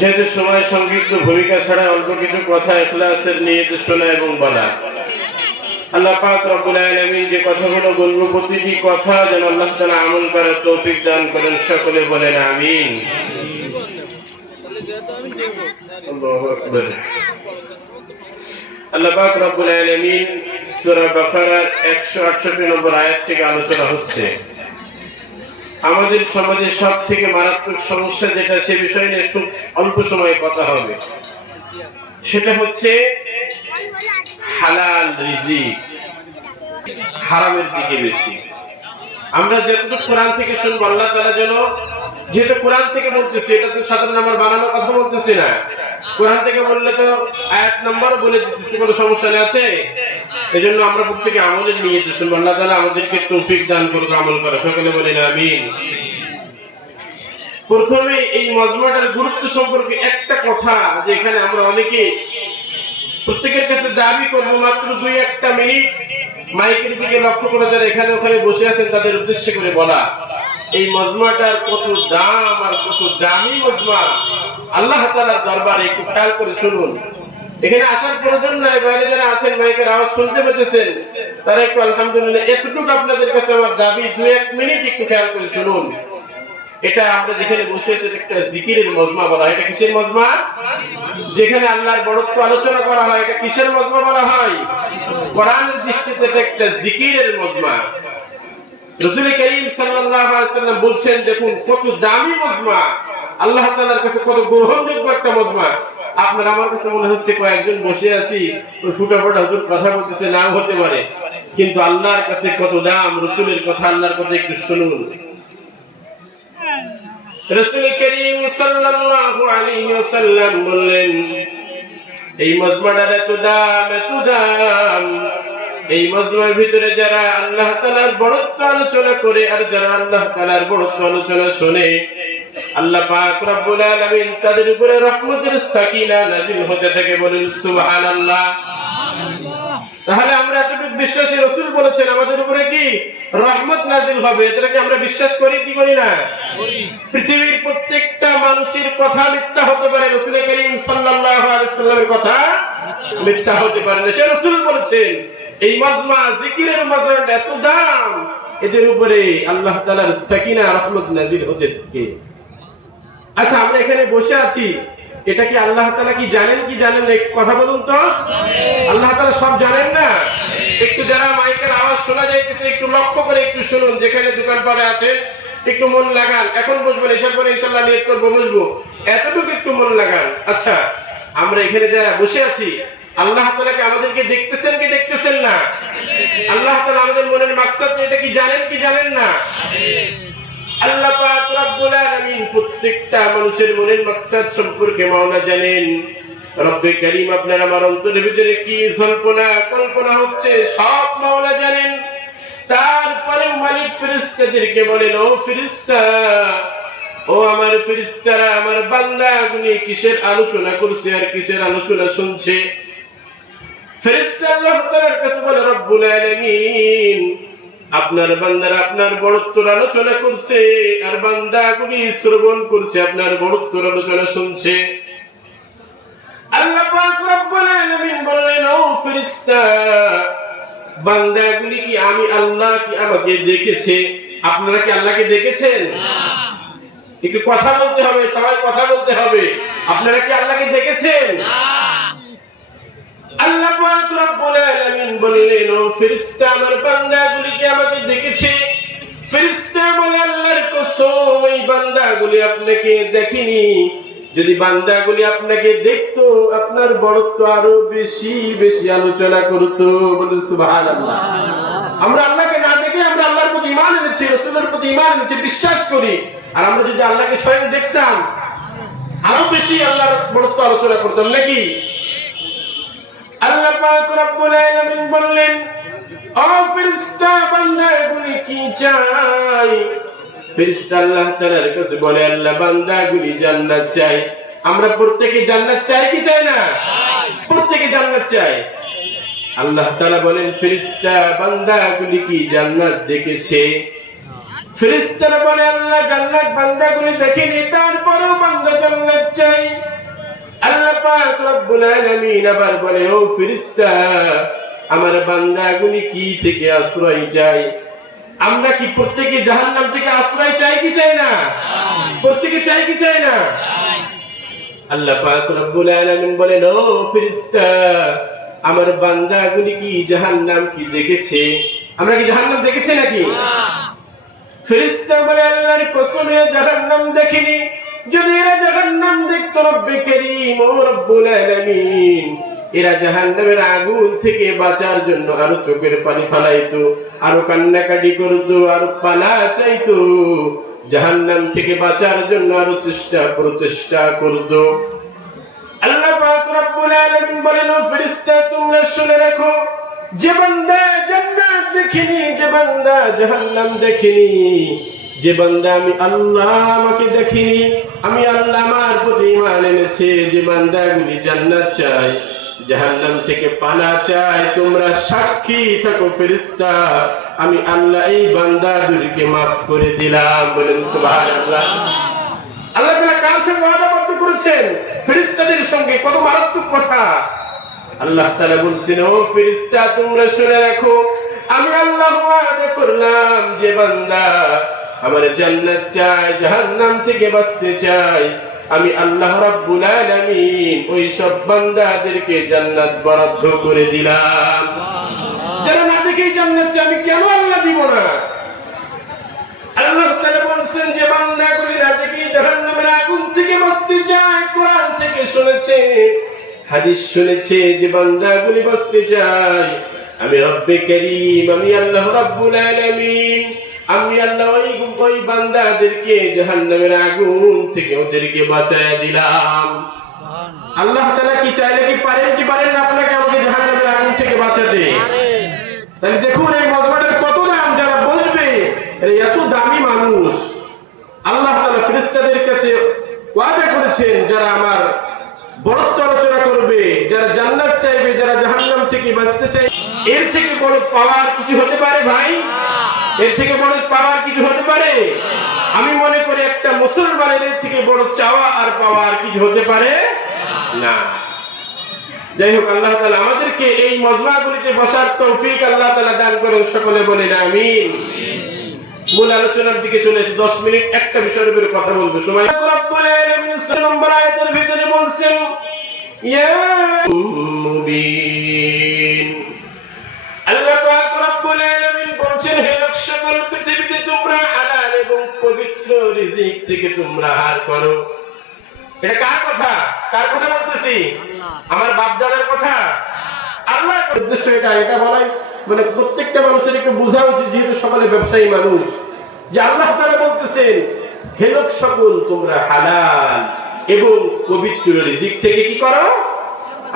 যেহেতু সময় সংক্ষিপ্ত ভূমিকা ছাড়া অল্প কিছু কথা ইখলাসের নিয়তে শোনা এবং বলা। আল্লাহ পাক রব্বুল আলামিন যে কথাগুলো বলবো প্রতিটি কথা যেন আল্লাহ তাআলা আমল করার তৌফিক দান করেন, সকলে বলেন আমিন। আল্লাহু আকবার। আল্লাহ পাক রব্বুল আলামিন সূরা বাকারার 168 নম্বর আয়াত থেকে আলোচনা হচ্ছে। আমাদের সমাজে সব থেকে মারাত্মক সমস্যা যেটা, সে বিষয় নিয়ে খুব অল্প সময়ে কথা হবে। সেটা হচ্ছে হালাল রিজিক, হারামের দিকে বেশি। আমরা যতটুকু কোরআন থেকে শুনবো, আল্লাহ তাআলা যেন, যেহেতু কোরআন থেকে বলতেছি, এটা তো সাধারণ আমার বানানো কথা বলতেছি না। কোরআন থেকে বললে তো আয়াত নাম্বার বলে দিতেছি, কোনো সমস্যা নেই আছে। এজন্য আমরা প্রত্যেকে আমলের নিয়তে শুনবো। আল্লাহ তাআলা আমাদেরকে তৌফিক দান করুক আমল করা, সকলে বলেন আমিন। প্রথমে এই মজমাটার গুরুত্ব সম্পর্কে একটা কথা, যে এখানে আমরা অনেকে প্রত্যেকের কাছে দাবি করবো মাত্র 2-1 মিনিট মাইকের দিকে লক্ষ্য করে যারা এখানে ওখানে বসে আছেন তাদের উদ্দেশ্য করে বলা, এই মজমাটার কত দাম আর কত দামি মজমা আল্লাহ তাআলার দরবারে। একটু খেয়াল করে শুনুন। এখানে আসার প্রয়োজন নাই, বাইরে যারা আছেন মাইকের আওয়াজ শুনতে পেতেছেন তারা একটু আলহামদুলিল্লাহ। এতটুকু আপনাদের কাছে আমার দাবি, 2-1 মিনিট একটু খেয়াল করে শুনুন। এটা আমরা যেখানে বসে আছি একটা জিকিরের মজমা বলা হয়। এটা কিসের মজমা? যেখানে আল্লাহর বড়ত্ব আলোচনা করা হয়। এটা কিসের মজমা বলা হয়? কোরআনের দৃষ্টিতে এটা একটা জিকিরের মজমা। রাসূল করিম সাল্লাল্লাহু আলাইহি ওয়াসাল্লাম বলছেন, দেখুন কত দামি মজমা, আল্লাহ তাআলার কাছে কত গ্রহণযোগ্য একটা মজমা। আপনার আমার কাছে মনে হচ্ছে কয়েকজন বসে আছি, ওই ফুটাফুটা হুজুর কথা বলতেছে, নাও হতে পারে, কিন্তু আল্লাহর কাছে কত দাম। রাসূলের কথা, আল্লাহর কথা একটু শুনুন। রাসূল করিম সাল্লাল্লাহু আলাইহি ওয়াসাল্লাম বললেন, এই মজমাটার এত দাম, এত দাম। এই মজমার ভিতরে যারা আল্লাহ তাআলার বড়ত্ব আলোচনা করে আর যারা আল্লাহ তাআলার বড়ত্ব আলোচনা শুনে, আল্লাহ পাক রব্বুল আলামিন তাদের উপরে রহমতের সাকিনা নাযিল হতে থাকে। বলেন সুবহানাল্লাহ। তাহলে আমরা এতটুকু বিশ্বাসী, রাসূল বলেছেন আমাদের উপরে কি রহমত নাযিল হবে, এটাকে আমরা বিশ্বাস করি কি করি না? পৃথিবীর প্রত্যেকটা মানুষের কথা মিথ্যা হতে পারে, রাসূল করিম সাল্লাল্লাহু আলাইহি ওয়াসাল্লামের কথা মিথ্যা হতে পারে না। সে রাসূল বলেছেন এই মজমা, জিকিরের মজমার এত দাম, এদের উপরে আল্লাহ তাআলার সাকিনা রহমত নাযিল হতে থাকে। আচ্ছা, আমরা এখানে বসে আছি, এটা কি আল্লাহ তাআলা কি জানেন কি জানেন না? কথা বলুন তো। আল্লাহ তাআলা সব জানেন না? একটু যারা মাইকের আওয়াজ শোনা যাইতেছে একটু লক্ষ্য করে একটু শুনুন। যেখানে দোকানপাটে আছে একটু মন লাগান। এখন বসবেন, এসব পরে ইনশাআল্লাহ নিয়ত করবো বসবো, এতটুকু একটু মন লাগান। আচ্ছা, আমরা এখানে যারা বসে আছি, আল্লাহ তাআলা কি আমাদেরকে দেখতেছেন কি দেখতেছেন না? আল্লাহ তাআলা আমাদের মনের মাকসাদ এটা কি জানেন কি জানেন না? আল্লাহ পাক রব্বুল আলামিন প্রত্যেকটা মানুষের মনের মাকসাদ সম্পর্কে মাওলা জানেন। রব্বে কারীম, আপনার আমার অন্তরের ভিতরে কি কল্পনা কল্পনা হচ্ছে সব মাওলা জানেন। তারপরে মালিক ফেরেশতাদেরকে বলেন, ও ফেরেশতা, ও আমার ফেরেশতারা, আমার বান্দাগুলো কিসের আলোচনা করছে আর কিসের আলোচনা শুনছে? ফেরেশতা আল্লাহ তাআলার কাছে বলে, রব্বুল আলামিন, আপনার বান্দারা আপনার বড়ত্বের আলোচনা করছে আর বান্দাগুলি শ্রবণ করছে, আপনার বড়ত্বের আলোচনা শুনছে। আল্লাহ পাক রব্বুল আলামিন বললেন, ও ফেরেশতা, বান্দাগুলি কি আমি আল্লাহ কি আমাকে দেখেছে? আপনারা কি আল্লাহকে দেখেছেন? একটু কথা বলতে হবে, সবাই কথা বলতে হবে। আপনারা কি আল্লাহকে দেখেছেন? আল্লাহ পাক রব্বুল আলামিন বললেন, ও ফেরেশতা, আমার বান্দাগুলি কি আমাকে দেখেছে? ফেরেশতা বলে, আল্লাহর কসম, এই বান্দাগুলি আপনাকে দেখেনি। যদি বান্দাগুলি আপনাকে দেখতো, আপনার বড়ত্ব আরো বেশি বেশি আলোচনা করতো। বলুন সুবহানাল্লাহ। আমরা আল্লাহকে না দেখে আমরা আল্লাহর প্রতি ঈমান এনেছি, রাসূলের প্রতি ঈমান এনেছি, বিশ্বাস করি। আর আমরা যদি আল্লাহকে স্বয়ং দেখতাম, আরো বেশি আল্লাহর বড়ত্ব আলোচনা করতাম নাকি? আল্লাহ পাক রব্বুল আলামিন বললেন, ও ফেরেশতা, বান্দাগুলি কি চায়? ফেরেশতা আল্লাহ তাআলার কাছে বলে, আল্লাহ, বান্দাগুলি জান্নাত চায়। আমরা প্রত্যেকে জান্নাত চাই কি চাই না? প্রত্যেকে জান্নাত চাই। আল্লাহ তাআলা বলেন, ফেরেশতা, বান্দাগুলি কি জান্নাত দেখেছে? ফেরেশতারা বলে আল্লাহ জান্নাত বান্দাগুলি দেখেনি, তারপরেও বান্দা জান্নাত চাই। আল্লাহ পাক রব্বুল আলামিন আবার বলে, ও ফেরেশতা, আমার বান্দাগুলি কি থেকে আশ্রয় চাই? আমরা কি প্রত্যেকে জাহান্নাম থেকে আশ্রয় চাই কি চাই না? প্রত্যেকে চাই কি চাই না? আল্লাহ পাক রব্বুল আলামিন বলেন, ও ফেরেশতা, আমার বান্দাগুলি কি জাহান্নাম কি দেখেছে? আমরা কি জাহান্নাম দেখেছি নাকি? ফেরেশতা বলে, আল্লাহর কসমে জাহান্নাম দেখিনি। যদি এরা জাহান্নাম দেখতো রব্বে কারীম ও রব্বুল আলামিন, এরা জাহান্নামের আগুন থেকে বাঁচার জন্য আরো চোখের পানি ফেলাইতো, আরো কান্নাকাটি করতো, আরো পালা চাইতো, জাহান্নাম থেকে বাঁচার জন্য আরো প্রচেষ্টা করতো। আল্লাহ পাক রব্বুল আলামিন বলেন, ও ফেরেশতা, তোমরা শুনে রাখো, যে বান্দা জান্নাত দেখেনি, যে বান্দা জাহান্নাম দেখেনি, যে বান্দা আমি আল্লাহ আমাকে দেখিনি, আমি আল্লাহ আমার প্রতি ঈমান এনেছে, যে বান্দাগুলি জান্নাত চায়, জাহান্নাম থেকে পানা চায়, তোমরা সাক্ষী থাকো ফেরেশতা, আমি আল্লাহ এই বান্দাদেরকে মাফ করে দিলাম। বলেন সুবহানাল্লাহ। আল্লাহ তাআলা কার সঙ্গে ওয়াদাবদ্ধ করেছেন? ফেরেশতাদের সঙ্গে। কত মারাত্মক কথা! আল্লাহ তাআলা বলছেন, ও ফেরেশতা, তোমরা শুনে রাখো, আমি আল্লাহ ওয়াদা করলাম, যে বান্দা আমার জান্নাত চায়, জাহান্নাম থেকে বাঁচতে চায়, আমি আল্লাহ রাব্বুল আলামিন ওই সব বান্দাদেরকে জান্নাত বরাদ্দ করে দিলাম। যারা না দেখেই জান্নাত চায়, আমি কেন আল্লাহ দিব না? আল্লাহ তাআলা বলেন, যে বান্দাগুলি না দেখেই জাহান্নামের আগুন থেকে বাঁচতে চায়, কোরআন থেকে শুনেছে, হাদিস শুনেছে, যে বান্দাগুলি বাঁচতে চায়, আমি রব্বে কারীম, আমি আল্লাহ রাব্বুল আলামিন, আমি আল্লাহ ওই বান্দাদেরকে জাহান্নামের আগুন থেকে ওদেরকে বাঁচায়া দিলাম। আল্লাহ তাআলা কি চাইলে কি পারেন কি পারেন না আপনাকে আমাকে জাহান্নামের আগুন থেকে বাঁচাতে? তাহলে দেখুন এই মজমাটার কত দাম, যারা বসবে এত দামি মানুষ। আল্লাহ তাআলা ফেরেশতাদের কাছে ওয়াদা করেছেন, যারা আমার বড়ত্ব আলোচনা করবে, যারা জান্নাত চাইবে, যারা জাহান্নাম থেকে বাঁচতে চায়, এর থেকে বড় পাওয়ার কিছু হতে পারে ভাই? এর থেকে বড় পাওয়ার কিছু হতে পারে? আমি মনে করি একটা মুসলমানের এর থেকে বড় চাওয়া আর পাওয়ার কিছু হতে পারে না। যাই হোক, আল্লাহ তাআলা আমাদেরকে এই মজমাগুলিতে বসার তৌফিক আল্লাহ তাআলা দান করুন, সকলে বলেন আমিন। মূল আলোচনার দিকে চলে এসে 10 মিনিট একটা বিষয়ের উপরে কথা বলবো। সময় রব্বুল আলামিন 6 নম্বর আয়াতের ভিতরে বলছেন, ইয়া মুবিন। আল্লাহ পাক রব্বুল আলামিন বলছেন, হে লোক সকল, পৃথিবীতে তোমরা হালাল এবং পবিত্র রিজিক থেকে তোমরা আহার করো। এটা কার কথা? কার কথা বলতেছি? আমার বাপ দাদার কথা? আল্লাহর উদ্দেশ্য এটা বলাই, মানে প্রত্যেকটা মানুষের একটু বোঝা উচিত, যেহেতু সকলে ব্যবসায়ী মানুষ, যে আল্লাহ তাআলা বলতেছেন, হে লোক সকল, তোমরা হালাল এবং পবিত্র রিজিক থেকে কি করো?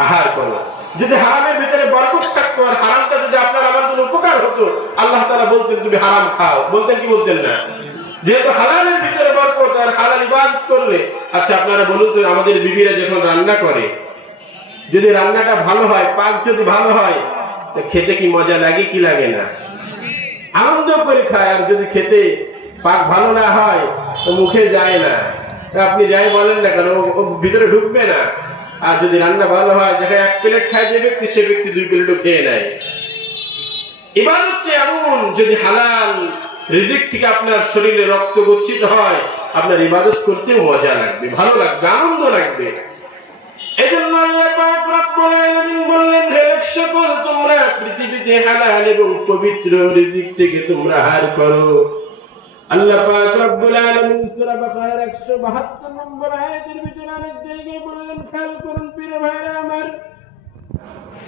আহার করো। যদি হারামের ভিতরে বরকত থাকতো আর হারামটা যদি আপনার আমার জন্য উপকার হতো, আল্লাহ তাআলা বলতেন তুমি হারাম খাও, বলতেন কি বলতেন না? যেহেতু হালালের ভিতরে বরকত আর হালাল ইবাদত করলে। আচ্ছা আপনারা বলুন তো, আমাদের বিবিরা যখন রান্না করে, যদি রান্নাটা ভালো হয়, পাক যদি ভালো হয়, তো খেতে কি মজা লাগে কি লাগে না? আনন্দ করে খায়। আর যদি খেতে পাক ভালো না হয়, তো মুখে যায় না, আপনি যাই বলেন না কেন, ও ভিতরে ঢুকবে না। আর যদি রান্না ভালো হয়, দেখা 1 প্লেট খায় যে ব্যক্তি, সে ব্যক্তি 2 প্লেটও খেয়ে নেয়। ইবাদতটা এমন, যদি হালাল রিজিক থেকে আপনার শরীরে রক্ত গচ্ছিত হয়, আপনার ইবাদত করতেও মজা লাগবে, ভালো লাগবে, আনন্দ লাগবে। এজন্য আল্লাহ পাক রব্বুল আলামিন বললেন, হে লোক সকল, তোমরা পৃথিবীতে হালাল এবং পবিত্র রিজিক থেকে তোমরা আহার করো। আল্লাহ পাক রব্বুল আলামিন সূরা বাকারার 172 নম্বর আয়াতের ভিতরে অনেক জায়গায় বললেন, খেয়াল করুন প্রিয় ভাইরা আমার।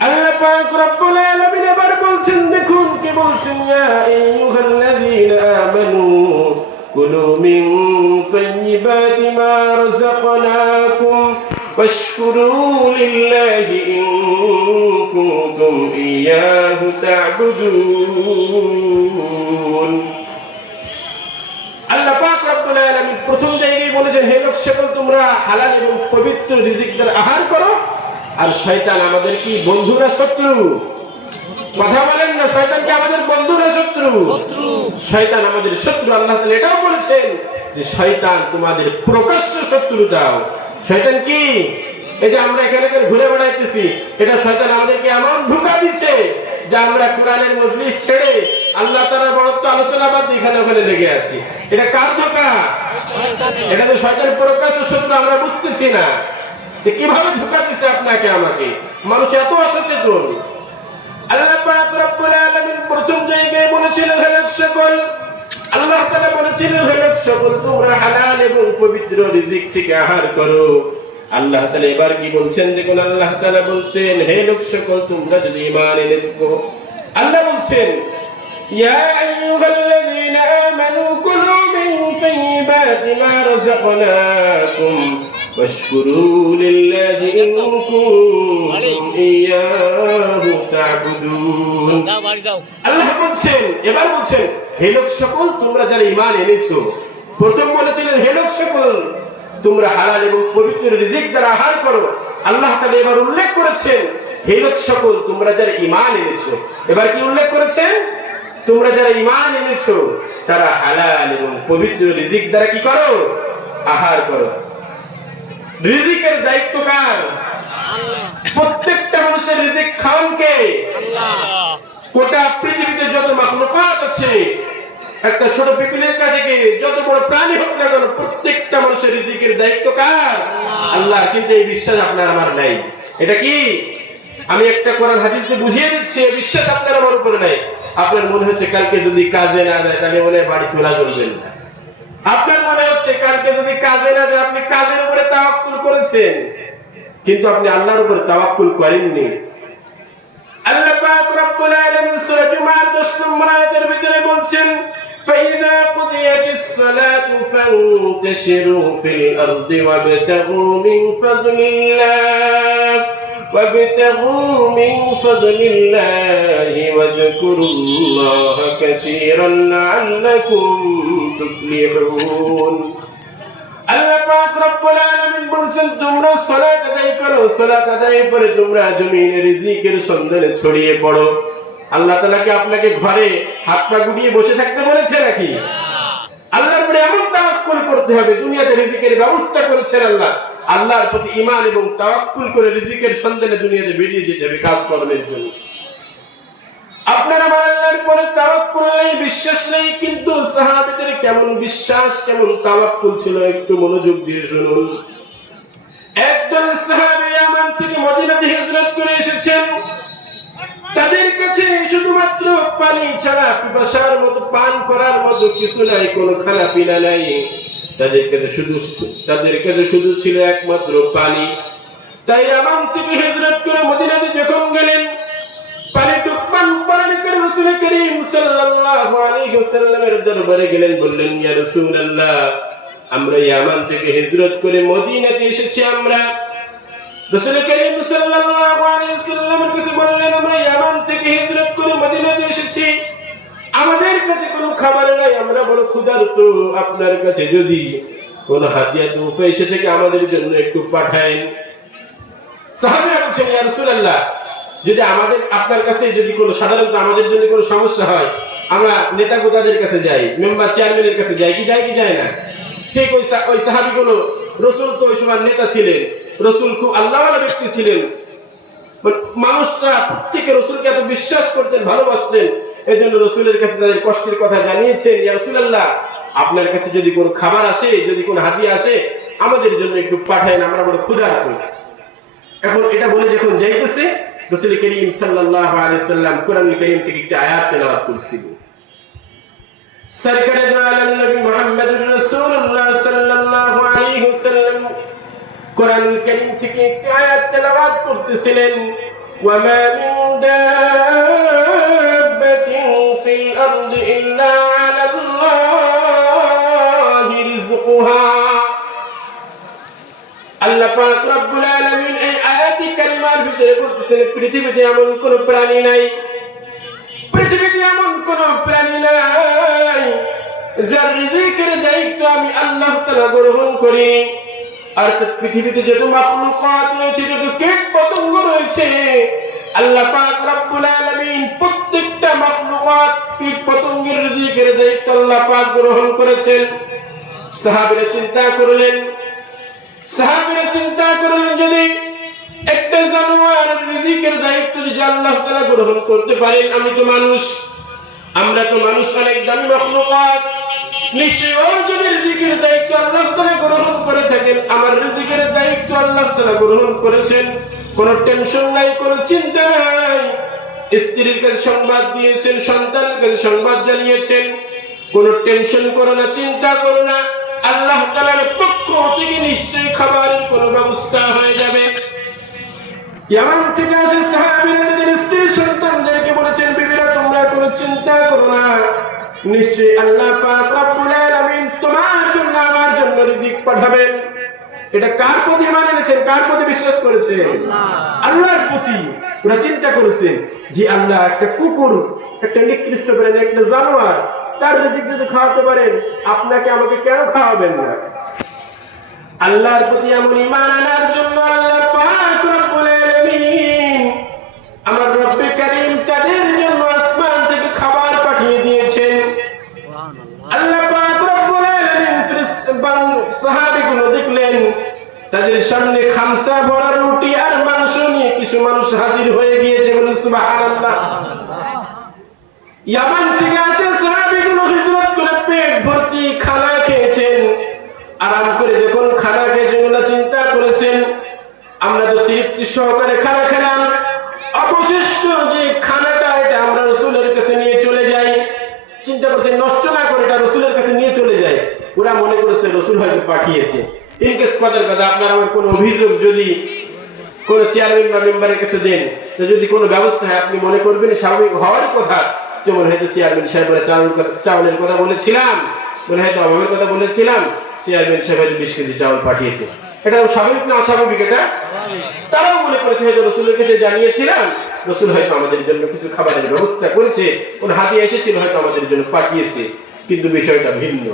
আল্লাহ পাক রব্বুল আলামিন এবার বলছেন, দেখুন কি বলছেন, ইয়া আইয়ুহাল্লাযীনা আমানু কুলু মিন তাইয়্যিবাতি মা রাযাকনাকুম ওয়াশকুরু লিল্লাহি ইন কুনতুম ইয়্যাহু তা'বুদুন। আল্লাহ পাক রব্বুল আলামিন প্রথম জায়গায় বলেছেন, হে লোক সকল, তোমরা হালাল এবং পবিত্র রিজিক দ্বারা আহার করো। আর শয়তান আমাদের কি বন্ধু না শত্রু? কথা বলেন না, শয়তান কি আমাদের বন্ধু না শত্রু? শয়তান আমাদের শত্রু। আল্লাহ তাআলা এটাও বলেছেন যে শয়তান তোমাদের প্রকাশ্য শত্রু দাও। শয়তান কি? এই যে আমরা এখানে ঘুরে বেড়াইতেছি, এটা শয়তান আমাদেরকে এমন ধোঁকা দিচ্ছে যে আমরা কোরআনের মজলিস ছেড়ে আল্লাহ তাআলার বড়ত্ব আলোচনা বাদ দিয়ে এখানে ওখানে লেগে আছি। এটা কার ধোঁকা? এটা তো শয়তানের প্রকাশ্য শত্রু, আমরা বুঝতেছি না যে কিভাবে ধোঁকা দিচ্ছে আপনাকে আমাকে। মানুষ এত অসচেতন। আল্লাহ পাক রব্বুল আলামিন প্রথম জায়গায় বলেছিলেন হে লোক সকল, আল্লাহ তাআলা বলেছিলেন হে লোক সকল তোমরা হালাল এবং পবিত্র রিজিক থেকে আহার করো। আল্লাহ তাআলা এবার কি বলছেন দেখুন, আল্লাহ তাআলা বলছেন হে লোক সকল তোমরা যদি ঈমান এনে থাকো, আল্লাহ বলছেন ইয়া আইয়ুহাল্লাযীনা আমানু কুলু মিন তাইয়্যিবাতি মা রাযাকনাকুম ওয়াশকুরু লিল্লাহি ইন কুনতুম ইয়্যাহু তা'বুদুন। আল্লাহ বলছেন, এবার বলছেন হে লোক সকল তোমরা যারা ঈমান এনেছো। প্রথম বলেছিলেন হে লোক সকল তোমরা হালাল এবং পবিত্র রিজিক দ্বারা আহার করো। আল্লাহ তাআলা এবার উল্লেখ করেছেন হে লোক সকল তোমরা যারা ঈমান এনেছো। এবার কি উল্লেখ করেছেন? তোমরা যারা ঈমান এনেছো তারা হালাল এবং পবিত্র রিজিক দ্বারা কি করো? আহার করো। রিজিকের দায়িত্ব কার? প্রত্যেকটা মানুষের রিজিক খাওয়ান কে? গোটা পৃথিবীতে যত মাখলুকাত আছে, একটা ছোট পিকুলিকা থেকে যত বড় প্রাণী হোক না কেন, প্রত্যেকটা মানুষের রিজিকের দায়িত্ব কার? আল্লাহর। কিন্তু এই বিশ্বাস আপনার আমার নাই। এটা কি? আমি একটা কোরআন হাদিসে বুঝিয়ে দিচ্ছি, এই বিশ্বাস আপনার আমার উপরে নাই। আপনার মনে হচ্ছে কালকে যদি কাজে না যায় তাহলে মনে বাড়ি চলা করবেন না। আপনার মনে হচ্ছে কালকে যদি কাজে না যায় আপনি কাজের উপরে তাওয়াক্কুল করেছেন, কিন্তু আপনি আল্লাহর উপরে তাওয়াক্কুল করেননি। আল্লাহ পাক রব্বুল আলামিন সূরা জুমার 10 নম্বর আয়াতের ভিতরে বলছেন فإذا قضيت الصلاة فانتشروا في الأرض وابتغوا من فضل الله واذكروا الله كثيرا لعلكم تفلحون। আল্লাহ পাক রব্বুল আলামিন বলেন তোমরা সালাত আদায় করো, সালাত আদায় করে তোমরা জমিনে রিজিকের সন্ধানে ছড়িয়ে পড়ো। আল্লাহ তাআলা কি আপনাকে ঘরে হাত পা গুটিয়ে বসে থাকতে বলেছে নাকি? আল্লাহর উপরে এমন তাওয়াক্কুল করতে হবে। দুনিয়াতে রিজিকের ব্যবস্থা করেছেন আল্লাহ। আল্লাহর প্রতি ঈমান এবং তাওয়াক্কুল করে রিজিকের সন্ধানে দুনিয়াতে বেরিয়ে যেতে হবে কাজ করার জন্য। আপনার আমার আল্লাহর উপরে তাওয়াক্কুল নেই, বিশ্বাস নেই, কিন্তু সাহাবীদের কেমন বিশ্বাস কেমন তাওয়াক্কুল ছিল একটু মনোযোগ দিয়ে শুনুন। একদল সাহাবী ইয়ামান থেকে মদিনাতে হিজরত করে এসেছেন। তাদের কাছে শুধুমাত্র পানি ছাড়া পিপাসার মতো পান করার মতো কিছু নাই, কোনো খানা পিনা নাই। তাদের কাছে শুধু ছিল একমাত্র পানি। তাই ইয়ামান থেকে হিজরত করে মদিনাতে যখন গেলেন, পানিটুক পান করার পর রাসূল করিম সাল্লাল্লাহু আলাইহি ওয়াসাল্লামের দরবারে গেলেন, বললেন ইয়া রাসূলুল্লাহ আমরা ইয়ামান থেকে হিজরত করে মদিনাতে এসেছি। আমরা রাসূল করিম সাল্লাল্লাহু আলাইহি ওয়াসাল্লামের কাছে বললেন আমরা ইয়ামান থেকে হিজরত করে মদিনাতে এসেছি, আমাদের কাছে কোনো খাবার নাই, আমরা বড় ক্ষুধার্ত। আপনার কাছে যদি কোনো হাদিয়া তোফা এসে থেকে আমাদের জন্য একটু পাঠায়েন। সাহাবীরা বলছেন ইয়া রাসূলুল্লাহ যদি আপনার কাছে যদি কোনো সাধারণত আমাদের জন্য কোনো সমস্যা হয় আমরা নেতা গোদাদের কাছে যাই, মেম্বার চেয়ারম্যানের কাছে যাই কি যায় না? ঠিক ওই সাহাবীগুলো, রাসূল তো ওই সময় নেতা ছিলেন, রাসূল খুব আল্লাহওয়ালা ব্যক্তি ছিলেন। মানুষরা প্রত্যেকে রাসূলকে এত বিশ্বাস করতেন, ভালোবাসতেন, এজন্য রাসূলের কাছে তাদের কষ্টের কথা জানিয়েছেন। ইয়া রাসূলুল্লাহ আপনার কাছে যদি কোনো খাবার আসে, যদি কোনো হাদিয়া আসে আমাদের জন্য একটু পাঠায়েন, আমরা বড় ক্ষুধার্ত। এখন এটা বলে যখন যাইতেছে রাসূল করিম সাল্লাল্লাহু আলাইহি ওয়াসাল্লাম কোরআনুল কারীম থেকে একটা আয়াত তেলাওয়াত করছিলেন। সরকারে দো আলম নবী মুহাম্মদুর রাসূলুল্লাহ সাল্লাল্লাহু আলাইহি ওয়াসাল্লাম কোরআনুল কারীম থেকে একটা আয়াত তেলাওয়াত করতেছিলেন। ওয়া মা মিন দাব্বাতিন ফিল আরদি ইল্লা আলাল্লাহি রিজকুহা। আল্লাহ পাক রব্বুল আলামিন এই আয়াতি কারিমার ভিতরে বলতেছেন পৃথিবীতে এমন কোন প্রাণী নাই, পৃথিবীতে এমন কোন প্রাণী নাই যার রিজিকের দায়িত্ব আমি আল্লাহ তাআলা গ্রহণ করি। আর পৃথিবীতে যত মাখলুকাত রয়েছে, যত কীট পতঙ্গ রয়েছে, আল্লাহ পাক রব্বুল আলামিন প্রত্যেকটা মাখলুকাত কীট পতঙ্গের রিজিকের দায়িত্ব আল্লাহ পাক গ্রহণ করেছেন। সাহাবীরা চিন্তা করলেন যদি একটা জানোয়ারের রিজিকের দায়িত্ব যদি আল্লাহ তাআলা গ্রহণ করতে পারেন, আমরা তো মানুষ অনেক দামি মাখলুকাত, নিশ্চয়ই ওর যদি রিজিকের দায়িত্ব আল্লাহ তাআলা গ্রহণ করে থাকেন, আমার রিজিকের দায়িত্ব আল্লাহ তাআলা গ্রহণ করেছেন, কোনো টেনশন নাই, কোনো চিন্তা নাই। স্ত্রীর কাছে সংবাদ দিয়েছেন, সন্তানের কাছে সংবাদ জানিয়েছেন, কোনো টেনশন করো না, চিন্তা করো না, আল্লাহ তাআলার পক্ষ থেকে নিশ্চয়ই খাবারের কোনো ব্যবস্থা হয়ে যাবে। ইয়ামান থেকে আসে সাহাবীরা তাদের স্ত্রী সন্তানদেরকে বলেছেন, বিবিরা তোমরা কোনো চিন্তা করো না, নিশ্চয়ই আল্লাহ পাক রব্বুল আলামিন তোমার জন্য আমার জন্য রিজিক পাঠাবেন। এটা কার প্রতি ঈমান এনেছেন, কার প্রতি বিশ্বাস করেছেন? আল্লাহর প্রতি। ওরা চিন্তা করেছেন যে আল্লাহ একটা কুকুর, একটা নিকৃষ্ট প্রাণী, একটা জানোয়ার, তার রিজিক যদি খাওয়াতে পারেন, আপনাকে আমাকে কেন খাওয়াবেন না? আল্লাহর প্রতি এমন ঈমান আনার জন্য আল্লাহ পাক রব্বুল আলামিন, আমার রব্বে কারীম তাদের জন্য আসমান থেকে খাবার পাঠিয়ে দিয়েছেন। আল্লাহ পাক রব্বুল আলামিন সাহাবীগুলো দেখলেন তাদের সামনে খামসা ভরা রুটি আর মাংস নিয়ে কিছু মানুষ হাজির হয়ে গিয়েছে। বলুন সুবহানাল্লাহ। ইয়ামান থেকে আসে সাহাবীগুলো হিজরত করে পেট ভর্তি খানা খেয়েছেন, আরাম করে যখন খানা খেয়েছেন ওরা চিন্তা করেছেন আমরা তো তৃপ্তি সহকারে খানা খেলাম, অবশিষ্ট যে খানাটা এটা আমরা রাসূলের কাছে নিয়ে চলে যাই। চিন্তা করছেন নষ্ট না করে এটা রাসূলের কাছে নিয়ে চলে যায়। ওরা মনে করেছে রাসূল হয়তো পাঠিয়েছে। ইনকেস কথার কথা, আপনার আমার কোনো অভিযোগ যদি কোনো চেয়ারম্যান বা মেম্বারের কাছে দেন, তো যদি কোনো ব্যবস্থা হয় আপনি মনে করবেন স্বাভাবিক হওয়ার কথা, যেমন হয়তো চেয়ারম্যান সাহেব চাউলের কথা বলেছিলাম, মনে হয়তো অভাবের কথা বলেছিলাম, চেয়ারম্যান সাহেব হয়তো 20 কেজি চাউল পাঠিয়েছে। এটা স্বাভাবিক না অস্বাভাবিক? এটা তারাও মনে করেছে হয়তো রাসূলের কাছে জানিয়েছিলাম, রাসূল হয়তো আমাদের জন্য কিছু খাবারের ব্যবস্থা করেছে, কোন হাদিয়া এসেছিল হয়তো আমাদের জন্য পাঠিয়েছে। কিন্তু বিষয়টা ভিন্ন।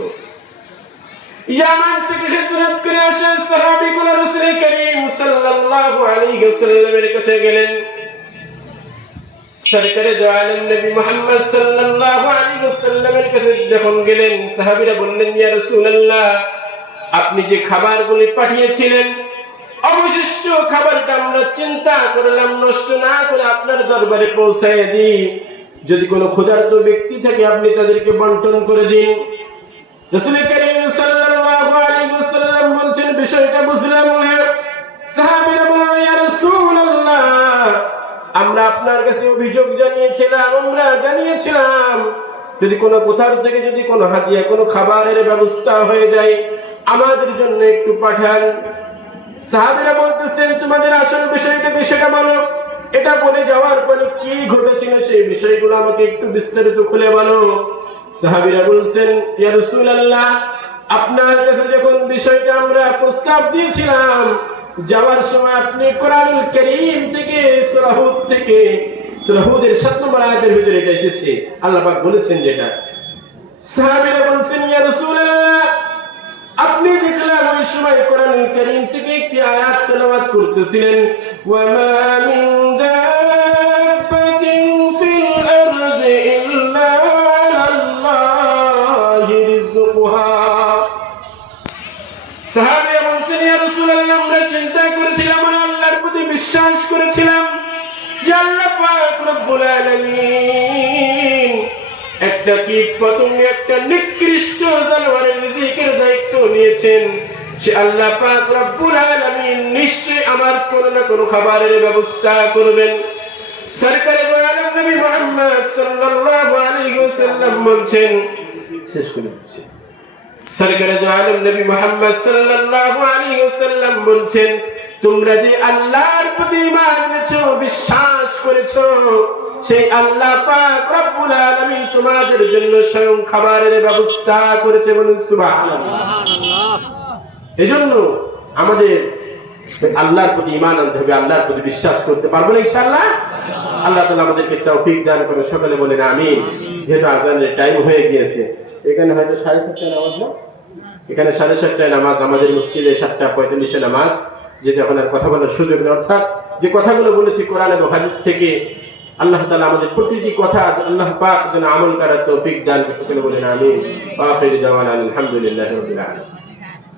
ইয়ামান থেকে হিজরত করে আসে সাহাবীগুলো রাসূল করিম সাল্লাল্লাহু আলাইহি ওয়াসাল্লামের কাছে গেলেন। সরকারে দো আলম নবী মুহাম্মদ সাল্লাল্লাহু আলাইহি ওয়াসাল্লামের কাছে যখন গেলেন, সাহাবীরা বললেন, ইয়া রাসূলুল্লাহ, আপনি যে খাবারগুলি পাঠিয়েছিলেন, অবশিষ্ট খাবারটা আমরা চিন্তা করলাম নষ্ট না করে আপনার দরবারে পৌঁছায় দিই। যদি কোনো ক্ষুধার্ত ব্যক্তি থাকে আপনি তাদেরকে বন্টন করে দিন। রাসূল করিম সাল্লাল্লাহু আলাইহি ওয়াসাল্লাম বলছেন, বিষয়টা বুঝলাম না। সাহাবীরা বললেন, ইয়া রাসূলুল্লাহ, আমরা আপনার কাছে অভিযোগ জানিয়েছিলাম যদি কোনো কোথাও থেকে যদি কোনো হাদিয়া, কোনো খাবারের ব্যবস্থা হয়ে যায় আমাদের জন্য একটু পাঠান। সাহাবীরা বলতেছেন, তোমাদের আসল বিষয়টা কি সেটা বলো। এটা বলে যাওয়ার পরে কি ঘটেছিল সেই বিষয়গুলো আমাকে একটু বিস্তারিত খুলে বলো। সাহাবীরা বলছেন, ইয়া রাসূলুল্লাহ, আপনার কাছে যখন বিষয়টা আমরা প্রস্তাব দিয়েছিলাম, যাওয়ার সময় আপনি কোরআনুল কারীম থেকে সূরা হুদের 7 নম্বর আয়াতের ভিতরে এটা এসেছে, আল্লাহ পাক বলেছেন যেটা। সাহাবীরা বলছেন, ইয়া রাসূলুল্লাহ, আপনি দেখলাম ওই সময় কোরআনুল কারীম থেকে একটি আয়াত তেলাওয়াত করতেছিলেন, ওয়া মা মিন দাব্বাতিন ফিল আরদি ইল্লা আলাল্লাহি রিজকুহা। সাহাবীরা বলছেন, ইয়া রাসূলুল্লাহ, আমরা চিন্তা করেছিলাম, আমরা আল্লাহর প্রতি বিশ্বাস করেছিলাম যে আল্লাহ পাক রব্বুল আলামিন একটা কীট পতঙ্গ, একটা নিকৃষ্ট জানোয়ারের রিজিকের দায়িত্ব নিয়েছেন। সে আল্লাহ পাক রব্বুল আলামিন নিশ্চয়ই আমার কোনো না কোনো খাবারের ব্যবস্থা করবেন। সরকারে দো আলম নবী মুহাম্মদ সাল্লাল্লাহু আলাইহি ওয়াসাল্লাম বলছেন, শেষ করে দিচ্ছি। সরকারে দো আলম নবী মুহাম্মদ সাল্লাল্লাহু আলাইহি ওয়াসাল্লাম বলছেন, তোমরা যে আল্লাহর প্রতি ঈমান এনেছো, বিশ্বাস করেছো, সেই আল্লাহ পাক রব্বুল আলামিন তোমাদের জন্য স্বয়ং খাবারের ব্যবস্থা করেছে। বলুন সুবহানাল্লাহ। এজন্য আমাদের আল্লাহর প্রতি ঈমান আনতে হবে, আল্লাহর প্রতি বিশ্বাস করতে পারবো না ইনশাআল্লাহ। আল্লাহ তাআলা আমাদেরকে তৌফিক দান করে। সকলে বলেন আমিন। যেহেতু আযানের টাইম হয়ে গিয়েছে, এখানে হয়তো 7:30টায় নামাজ না, এখানে 7:30টায় নামাজ, আমাদের মসজিদে 7:45-এ নামাজ। যেটা এখন আর কথা বলার সুযোগ নেই। অর্থাৎ যে কথাগুলো বলেছি কোরআন এবং হাদিস থেকে, আল্লাহ তাআলা আমাদের প্রতিটি কথা আল্লাহ পাক যেন আমল করার তৌফিক দান করেন। সকলে বলেন আমিন। ওয়া আখিরু দাওয়ানা আলহামদুলিল্লাহি রাব্বিল আলামিন।